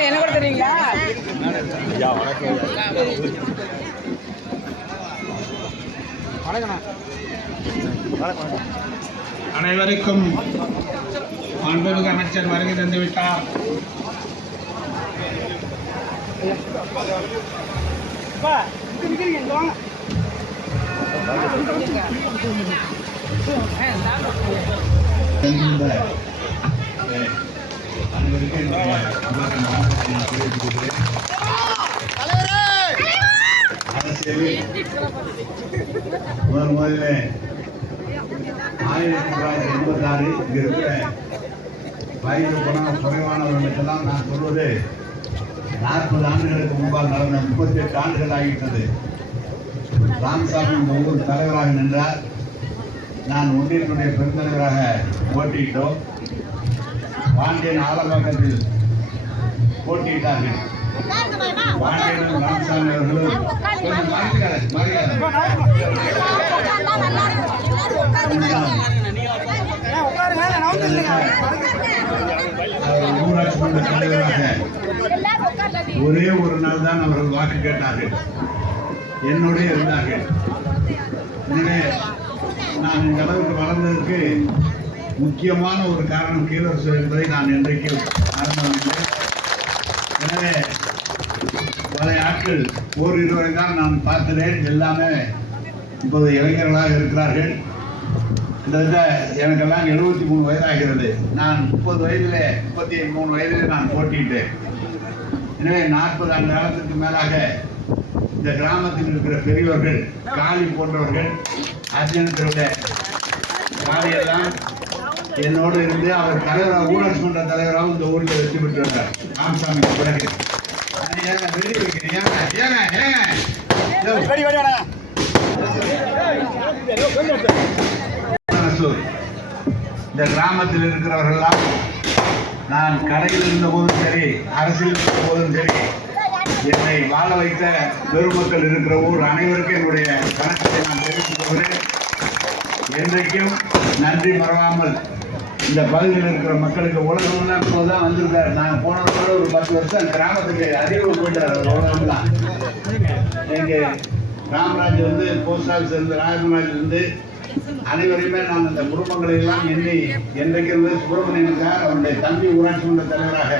என்ன கொடுத்துறீங்களா? ஐயா வணக்கம் அனைவருக்கும் மாண்புமிகு அமைச்சர் வருகை தந்துவிட்டார். நிற்கிறீங்க முதல் முதலில் ஆயிரத்தி தொள்ளாயிரத்தி எண்பத்தி ஆறு இங்க இருக்கிற வயது குணம் குறைவானவர்களுக்கெல்லாம் நான் சொல்வது நாற்பது ஆண்டுகளுக்கு முன்பால் நடந்த முப்பத்தி எட்டு ஆண்டுகள் ஆகிவிட்டது ராமசாமி இந்த தலைவராக நின்றார் நான் ஒன்றியத்துடைய பெருந்தலைவராக போட்டியிட்டோம். பாண்டியன் ஆலம்பக்கத்தில் போட்டியிட்டார்கள். பாண்டியனும் ராமசாமி அவர்களும் கொஞ்சம் மறைக்காத. ஊராட்சி மன்ற தலைவராக ஒரே ஒரு நாள் தான் அவர்கள் வாக்கு கேட்டார்கள். என்னோட இருந்தார்கள். எனவே நான் இந்த அளவுக்கு வளர்ந்ததற்கு முக்கியமான ஒரு காரணம் கீழரசு என்பதை நான் இன்றைக்கு ஆரம்பிக்கிறேன் எனவே பல ஆட்கள் ஓர் இருவரை தான் நான் பார்க்கிறேன். எல்லாமே இப்போது இளைஞர்களாக இருக்கிறார்கள். கிட்டத்தட்ட எனக்கெல்லாம் எழுபத்தி மூணு வயதாகிறது. நான் முப்பது வயதில் முப்பத்தி மூணு வயதில் நான் போட்டிட்டேன் எனவே நாற்பது ஆண்டு காலத்துக்கு மேலாக இந்த கிராமத்தில் இருக்கிற பெரியவர்கள் காளி போன்றவர்கள் அர்ஜுனத்தினுடைய காளியெல்லாம் என்னோடு இருந்து அவர் தலைவராக ஊராட்சி மன்ற தலைவராகவும் இந்த ஊரில் வெற்றி பெற்றுள்ளார். ராமசாமி பிறகு ஏங்க வெடி வைக்கிறீங்க? ஏங்க. இந்த கிராமத்தில் இருக்கிறவர்கள்லாம் நான் கடையில் இருந்த போதும் சரி அரசியல் இருந்த போதும் சரி என்னை வாழ வைத்த பெருமக்கள் இருக்கிற ஊர் அனைவருக்கும் என்னுடைய வணக்கத்தை நான் தெரிவித்துக் கொள்கிறேன். என்றைக்கும் நன்றி மறவாமல் இந்த பகுதியில் இருக்கிற மக்களுக்கு உலகம்லாம் இப்போதான் வந்திருக்காரு. நான் போன கூட ஒரு பத்து வருஷம் கிராமத்துக்கு அறிவு போயிட்டார் அவர். உலகம்லாம் எங்கள் ராமராஜ் வந்து போஸ்ட் ஆஃபீஸ் இருந்து ராஜராஜ் இருந்து அனைவரையுமே நான் அந்த குடும்பங்களை எல்லாம் எண்ணி என்றைக்கு இருந்து சுப்பிரமணியன் சார் அவருடைய தம்பி ஊராட்சி மன்ற தலைவராக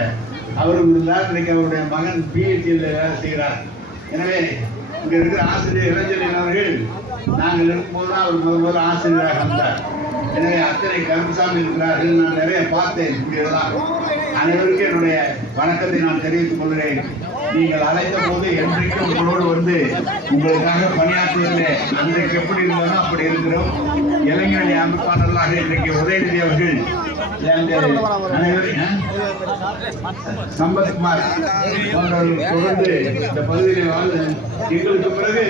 அவரும் இருந்தார் இன்னைக்கு அவருடைய மகன் பிஹெச்சியில் வேலை செய்கிறார். எனவே இங்கே இருக்கிற ஆசிரியர் இளைஞரின் அவர்கள் நாங்கள் இருக்கும்போது தான் அவர் முதல் முதல் ஆசிரியராக வந்தார். எனவே அத்தனை கருமசாமி இருக்கிறார்கள். நான் நிறைய பார்த்தேன் இப்படியெல்லாம் அனைவருக்கும் என்னுடைய வணக்கத்தை நான் தெரிவித்துக் கொள்கிறேன். நீங்கள் அழைத்த போது என்றைக்கு உங்களோடு வந்து உங்களுக்காக பணியாற்றுவதிலே அன்றைக்கு எப்படி இருந்ததோ அப்படி இருக்கிறோம். இளைஞரணி அமைப்பாளர்களாக இன்றைக்கு உதயநிதி அவர்கள் சம்பத்குமார் போன்றவர்கள் தொடர்ந்து இந்த பகுதியில் வாழ்ந்து எங்களுக்கு பிறகு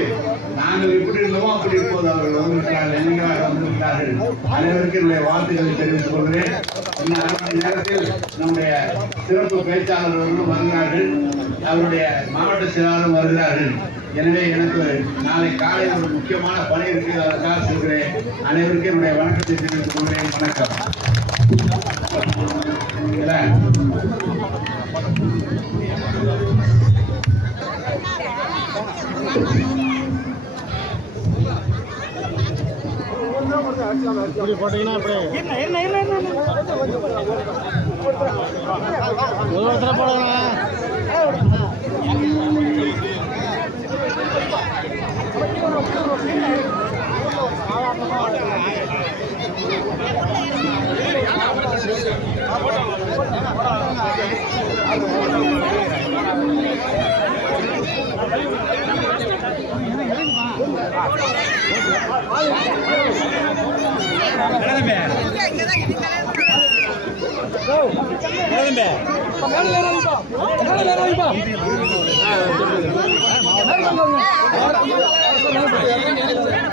நாங்கள் எப்படி இருந்தோமோ அப்படி இப்போது அவர்கள் வந்திருக்கிறார்கள் இளைஞராக வந்திருக்கிறார்கள். அனைவருக்கும் என்னுடைய வாழ்த்துக்களை தெரிவித்துக் கொள்கிறேன். இன்னும் அரை மணி நேரத்தில் நம்முடைய சிறப்பு பேச்சாளர்களும் வருகிறார்கள். அவருடைய மாவட்ட செயலாளரும் வருகிறார்கள். எனவே எனக்கு நாளை காலையில் ஒரு முக்கியமான பணி இருக்கு. அதற்காக சொல்கிறேன். அனைவருக்கும் என்னுடைய வணக்கத்தை தெரிவித்துக் கொள்கிறேன். வணக்கம். இல்ல?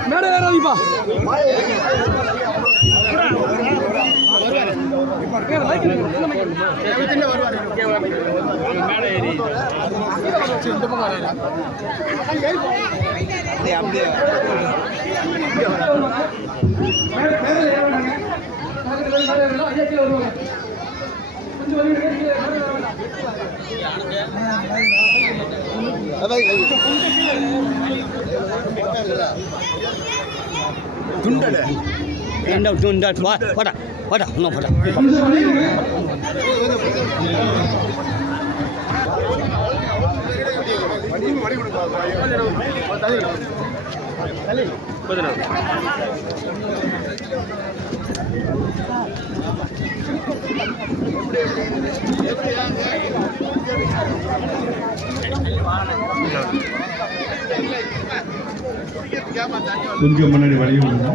மேடம் ஏறாதீப்பா கொஞ்சம் என்ன துண்டா? வா வாடா வாடா இன்னும் வாடா. கொஞ்சம் முன்னாடி வழி விடுங்க.